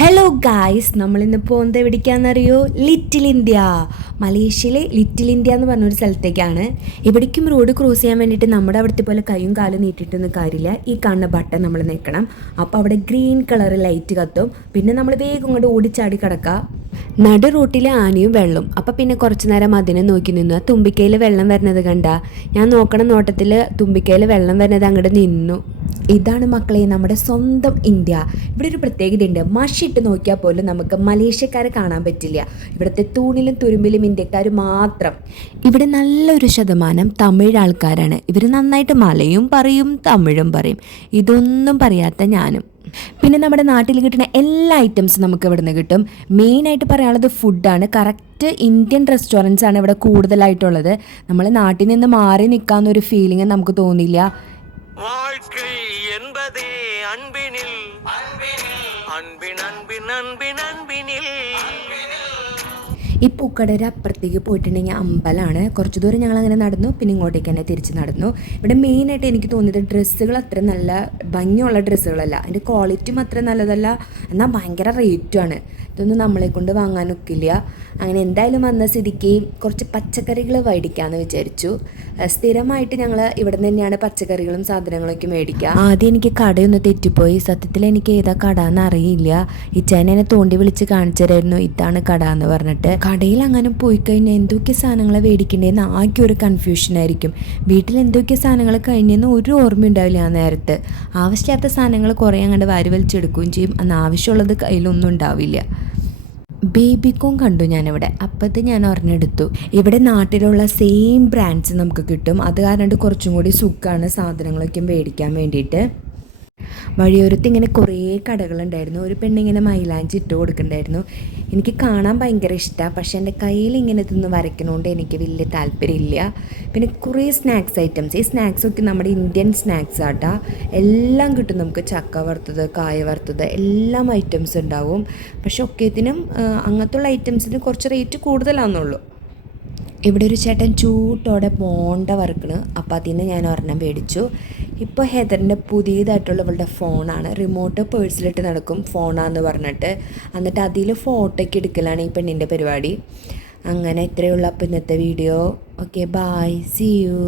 Hello guys നമ്മളിന്ന് പോകുന്നത് എവിടേക്കാണെന്നറിയോ? ലിറ്റിൽ ഇന്ത്യ മലേഷ്യയിലെ ലിറ്റിൽ ഇന്ത്യ എന്ന് പറഞ്ഞൊരു സ്ഥലത്തേക്കാണ്. ഇവിടേക്കും റോഡ് ക്രോസ് ചെയ്യാൻ വേണ്ടിയിട്ട് നമ്മുടെ അവിടുത്തെ പോലെ കൈയും കാലും നീട്ടിയിട്ടൊന്നും കാര്യമില്ല. ഈ കാണുന്ന ബട്ടൺ നമ്മൾ നിൽക്കണം അപ്പോൾ അവിടെ ഗ്രീൻ കളർ ലൈറ്റ് കത്തും. പിന്നെ നമ്മൾ വേഗം ഇങ്ങോട്ട് ഓടിച്ചാടി കിടക്കുക നടു റൂട്ടിലെ ആനയും വെള്ളം. അപ്പം പിന്നെ കുറച്ച് നേരം അതിനെ നോക്കി നിന്നു. ആ തുമ്പിക്കയിൽ വെള്ളം വരുന്നത് കണ്ട. ഞാൻ നോക്കണ നോട്ടത്തിൽ തുമ്പിക്കയിൽ വെള്ളം വരുന്നത് അങ്ങോട്ട് നിന്നു. ഇതാണ് മക്കളെ നമ്മുടെ സ്വന്തം ഇന്ത്യ. ഇവിടെ ഒരു പ്രത്യേകതയുണ്ട്. മഷിട്ട് നോക്കിയാൽ പോലും നമുക്ക് മലേഷ്യക്കാരെ കാണാൻ പറ്റില്ല. ഇവിടുത്തെ തൂണിലും തുരുമ്പിലും ഇന്ത്യക്കാർ മാത്രം. ഇവിടെ നല്ലൊരു ശതമാനം തമിഴ് ആൾക്കാരാണ്. ഇവർ നന്നായിട്ട് മലയും പറയും തമിഴും പറയും. ഇതൊന്നും പറയാത്ത ഞാനും. പിന്നെ നമ്മുടെ നാട്ടിൽ കിട്ടുന്ന എല്ലാ ഐറ്റംസും നമുക്ക് ഇവിടെ നിന്ന് കിട്ടും മെയിനായിട്ട് പറയാനുള്ളത് ഫുഡാണ് കറക്റ്റ് ഇന്ത്യൻ റെസ്റ്റോറന്റ്സ് ആണ് ഇവിടെ കൂടുതലായിട്ടുള്ളത്. നമ്മൾ നാട്ടിൽ നിന്ന് മാറി നിൽക്കാമെന്നൊരു ഫീലിംഗ് നമുക്ക് തോന്നില്ല. வாழ்க்கை என்பதே அன்பினில் அன்பின் அன்பின் அன்பின் அன்பினில் ഈ പൂക്കടയുടെ അപ്പുറത്തേക്ക് പോയിട്ടുണ്ടെങ്കിൽ അമ്പലമാണ് കുറച്ച് ദൂരം ഞങ്ങൾ അങ്ങനെ നടന്നു പിന്നെ ഇങ്ങോട്ടേക്ക് തന്നെ തിരിച്ച് നടന്നു ഇവിടെ മെയിനായിട്ട് എനിക്ക് തോന്നിയത് ഡ്രസ്സുകൾ അത്ര നല്ല ഭംഗിയുള്ള ഡ്രസ്സുകളല്ല അതിൻ്റെ ക്വാളിറ്റിയും അത്ര നല്ലതല്ല എന്നാൽ ഭയങ്കര റേറ്റുമാണ് ഇതൊന്നും നമ്മളെ കൊണ്ട് വാങ്ങാൻ ഒക്കില്ല. അങ്ങനെ എന്തായാലും വന്ന സ്ഥിതിക്ക് കുറച്ച് പച്ചക്കറികൾ മേടിക്കാമെന്ന് വിചാരിച്ചു. സ്ഥിരമായിട്ട് ഞങ്ങൾ ഇവിടെ തന്നെയാണ് പച്ചക്കറികളും സാധനങ്ങളൊക്കെ മേടിക്കുക ആദ്യം എനിക്ക് കടയൊന്ന് തെറ്റിപ്പോയി. സത്യത്തിൽ എനിക്ക് ഏതാ കട എന്ന് അറിയില്ല. ഈ ചേനെ തോണ്ടി വിളിച്ച് കാണിച്ചു തരായിരുന്നു ഇതാണ് കട എന്ന് പറഞ്ഞിട്ട്. കടയിൽ അങ്ങനെ പോയി കഴിഞ്ഞാൽ എന്തൊക്കെ സാധനങ്ങളെ മേടിക്കേണ്ടതെന്ന് ആകെ ഒരു കൺഫ്യൂഷൻ ആയിരിക്കും. വീട്ടിൽ എന്തൊക്കെ സാധനങ്ങൾ കഴിഞ്ഞെന്ന് ഒരു ഓർമ്മ ഉണ്ടാവില്ല ആ നേരത്ത്. ആവശ്യമില്ലാത്ത സാധനങ്ങൾ കുറേ അങ്ങോട്ട് വാരി വലിച്ചെടുക്കുകയും ചെയ്യും. അന്ന് ആവശ്യമുള്ളത് കയ്യിലൊന്നും ഉണ്ടാവില്ല. ബേബിക്കോൺ കണ്ടു ഞാനിവിടെ. അപ്പോഴത്തെ ഞാൻ ഒരെണ്ണെടുത്തു. ഇവിടെ നാട്ടിലുള്ള സെയിം ബ്രാൻഡ്സ് നമുക്ക് കിട്ടും. അത് കാരണം കുറച്ചും കൂടി സുഖമാണ് സാധനങ്ങളൊക്കെ മേടിക്കാൻ വേണ്ടിയിട്ട്. വഴിയോരത്ത് ഇങ്ങനെ കുറേ കടകളുണ്ടായിരുന്നു. ഒരു പെണ്ണിങ്ങനെ മൈലാഞ്ചി ഇട്ട് കൊടുക്കണ്ടായിരുന്നു എനിക്ക് കാണാൻ ഭയങ്കര ഇഷ്ടമാണ് പക്ഷേ എന്റെ കയ്യിൽ ഇങ്ങനെ ഇതൊന്ന് വരയ്ക്കണോണ്ട് എനിക്ക് വലിയ താല്പര്യമില്ല. പിന്നെ കുറേ സ്നാക്സ് ഐറ്റംസ്. ഈ സ്നാക്സൊക്കെ നമ്മുടെ ഇന്ത്യൻ സ്നാക്സ് ആട്ടാ. എല്ലാം കിട്ടും നമുക്ക്. ചക്ക വറുത്തത് കായ വറുത്തത് എല്ലാം ഐറ്റംസ് ഉണ്ടാവും. പക്ഷെ ഒക്കേത്തിനും അങ്ങനത്തുള്ള ഐറ്റംസിന് കുറച്ച് റേറ്റ് കൂടുതലാണെന്നുള്ളൂ ഇവിടെ ഒരു ചേട്ടൻ ചൂട്ടോടെ ബോണ്ട വറുക്കണ്. അപ്പം അതിന് ഞാൻ ഒരെണ്ണം മേടിച്ചു. ഇപ്പോൾ ഹെദറിന്റെ പുതിയതായിട്ടുള്ള ഇവളുടെ ഫോണാണ്. റിമോട്ട് പേഴ്സിലിട്ട് നടക്കും ഫോണാന്ന് പറഞ്ഞിട്ട്. എന്നിട്ട് അതിൽ ഫോട്ടോയ്ക്ക് എടുക്കലാണ് ഈ പെണ്ണിന്റെ പരിപാടി. അങ്ങനെ ഇത്രയുള്ള അപ്പോൾ ഇന്നത്തെ video okay bye see you